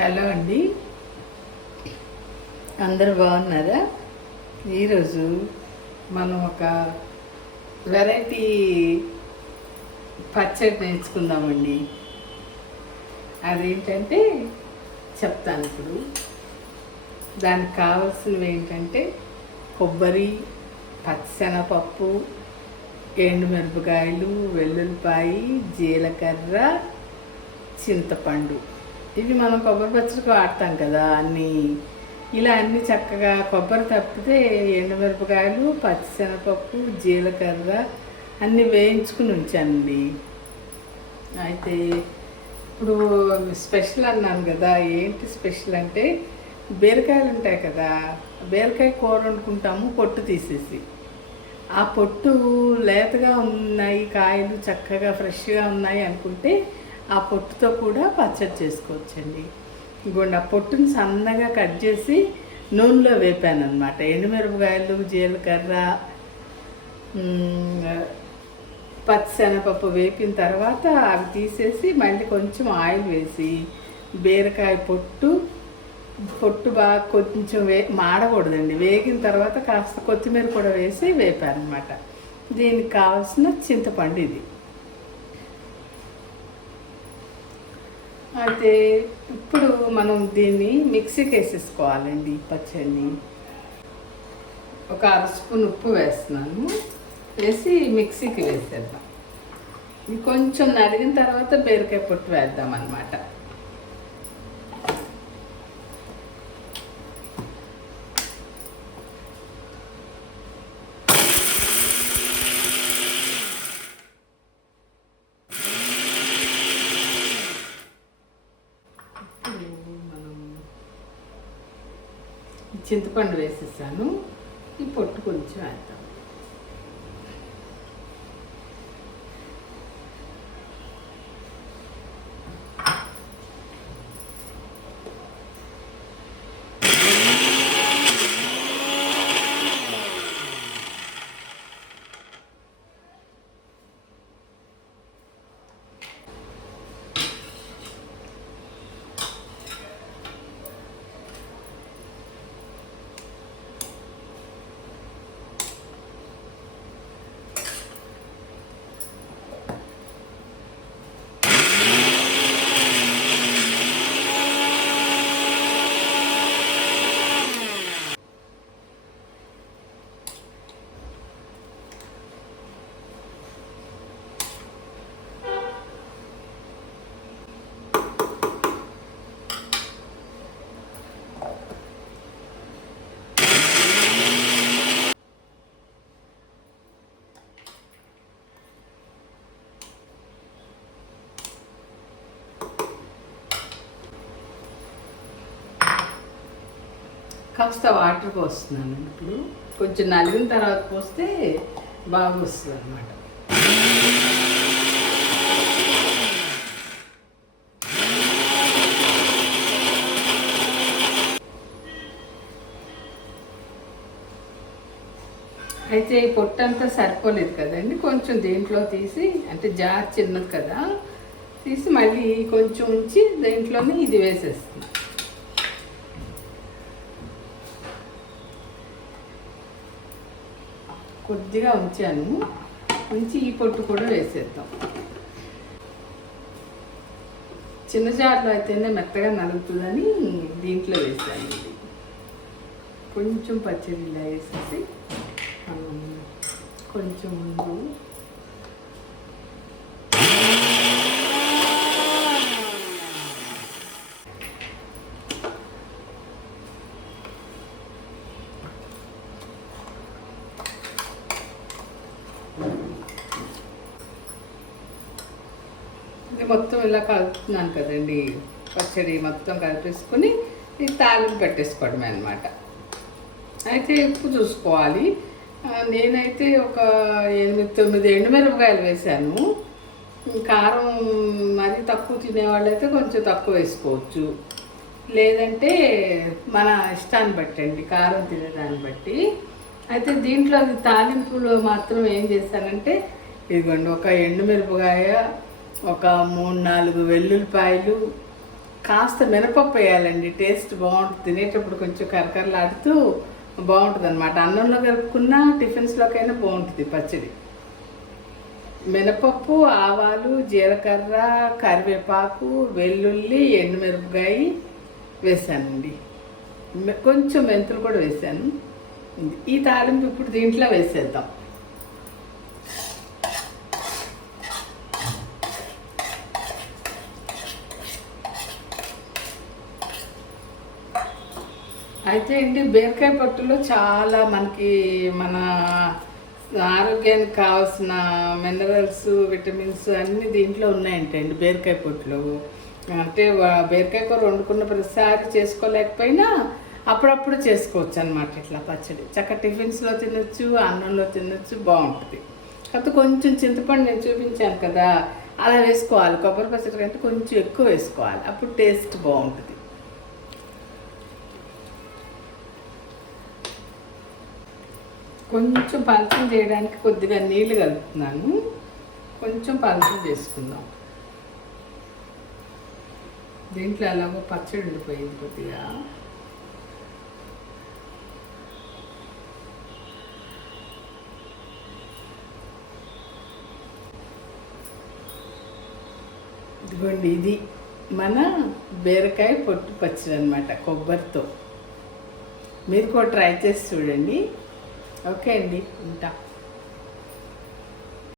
Hello అండి, అందరు బాగున్నారా? ఈరోజు మనం ఒక వెరైటీ పచ్చడి నేర్చుకుందామండి. అదేంటంటే చెప్తాను ఇప్పుడు. దానికి కావాల్సినవి ఏంటంటే కొబ్బరి, పచ్చిశనగపప్పు, ఎండుమిరపకాయలు, వెల్లుల్లిపాయి, జీలకర్ర, చింతపండు. ఇవి మనం కొబ్బరి పచ్చడికి వాడతాం కదా. అన్నీ చక్కగా కొబ్బరి తప్పితే ఎండుమిరపకాయలు, పచ్చిశనగపప్పు, జీలకర్ర అన్నీ వేయించుకుని ఉంచానండి. అయితే ఇప్పుడు స్పెషల్ అన్నాను కదా. ఏంటి స్పెషల్ అంటే బీరకాయలు ఉంటాయి కదా. బీరకాయ కూర వండుకుంటాము పొట్టు తీసేసి. ఆ పొట్టు లేతగా ఉన్నాయి, కాయలు చక్కగా ఫ్రెష్గా ఉన్నాయి అనుకుంటే ఆ పొట్టుతో కూడా పచ్చడి చేసుకోవచ్చండి. ఇంకోండి, ఆ పొట్టుని సన్నగా కట్ చేసి నూనెలో వేపాను అనమాట. ఎండుమిరపకాయలు, జీలకర్ర, పచ్చిశనగపప్పు వేపిన తర్వాత అవి తీసేసి మళ్ళీ కొంచెం ఆయిల్ వేసి బీరకాయ పొట్టు బాగా కొంచెం మాడకూడదండి. వేగిన తర్వాత కాస్త కొత్తిమీర కూడా వేసి వేపాను అనమాట. దీనికి కావాల్సిన చింతపండు ఇది. అయితే ఇప్పుడు మనం దీన్ని మిక్సీకి వేసేసుకోవాలండి. పచ్చడిని ఒక అర స్పూన్ ఉప్పు వేస్తున్నాను. వేసి మిక్సీకి వేసేద్దాం. ఇది కొంచెం నలిగిన తర్వాత బీరకాయ పొట్టు వేద్దాం అన్నమాట. చింతపండు వేసేసాను. ఈ పొట్టు కొంచెం వేద్దాం. కాస్త వాటర్ పోస్తున్నాను. ఇప్పుడు కొంచెం నలిగిన తర్వాత పోస్తే బాగా వస్తుంది అన్నమాట. అయితే ఈ పొట్టు అంతా సరిపోలేదు కదండి. కొంచెం దీంట్లో తీసి, అంటే జార్ చిన్నది కదా, తీసి మళ్ళీ కొంచెం ఉంచి దీంట్లోనే ఇది వేసేస్తుంది. కొద్దిగా ఉంచాను. ఉంచి ఈ పొట్టు కూడా వేసేద్దాం. చిన్న జార్లో అయితేనే మెత్తగా నలుగుతుందని దీంట్లో వేసాను. ఇది కొంచెం పచ్చడి ఇలా వేసేసి కొంచెం ముందు మొత్తం ఇలా కలుపుతున్నాను కదండి. పచ్చడి మొత్తం కలిపేసుకొని ఇది తాలింపు పెట్టేసుకోవడమే అనమాట. అయితే ఉప్పు చూసుకోవాలి. నేనైతే ఒక 8-9 ఎండుమిరపకాయలు వేసాను. కారం మరీ తక్కువ తినేవాళ్ళైతే కొంచెం తక్కువ వేసుకోవచ్చు. లేదంటే మన ఇష్టాన్ని బట్టండి, కారం తినేదాన్ని బట్టి. అయితే దీంట్లో తాలింపులో మాత్రం ఏం చేశానంటే, ఇదిగోండి, ఒక ఎండుమిరపకాయ, ఒక 3-4 వెల్లుల్లిపాయలు, కాస్త మినపప్పు వేయాలండి, టేస్ట్ బాగుంటుంది. తినేటప్పుడు కొంచెం కరకరలాడుతూ బాగుంటుంది అనమాట. అన్నంలో కలుపుకున్న టిఫిన్స్లోకైనా బాగుంటుంది పచ్చడి. మినపప్పు, ఆవాలు, జీలకర్ర, కరివేపాకు, వెల్లుల్లి, ఎండుమిరపకాయ వేసానండి. కొంచెం మెంతులు కూడా వేసాను. ఈ తాలింపు ఇప్పుడు దీంట్లో వేసేద్దాం. అయితే అండి, బీరకాయ పొట్టులో చాలా మన ఆరోగ్యానికి కావాల్సిన మినరల్స్, విటమిన్స్ అన్నీ దీంట్లో ఉన్నాయంటండి బీరకాయ పొట్టులో. అంటే బీరకాయ కూర వండుకున్న ప్రతిసారి చేసుకోలేకపోయినా అప్పుడప్పుడు చేసుకోవచ్చు అనమాట. ఇట్లా పచ్చడి చక్కగా టిఫిన్స్లో తినొచ్చు, అన్నంలో తినొచ్చు, బాగుంటుంది. కాకపోతే కొంచెం చింతపండు నేను చూపించాను కదా, అలా వేసుకోవాలి. కొబ్బరి పచ్చడి కంటే కొంచెం ఎక్కువ వేసుకోవాలి, అప్పుడు టేస్ట్ బాగుంటుంది. కొంచెం పలచం చేయడానికి కొద్దిగా నీళ్ళు కలుపుతున్నాను. కొంచెం పలచం చేసుకుందాం. దీంట్లో ఎలాగో పచ్చడి ఉండిపోయింది కొద్దిగా. ఇదిగోండి, ఇది మన బీరకాయ పొట్టు పచ్చడి అనమాట, కొబ్బరితో. మీరు కూడా ట్రై చేసి చూడండి. ఓకే అండి, ఉంటా.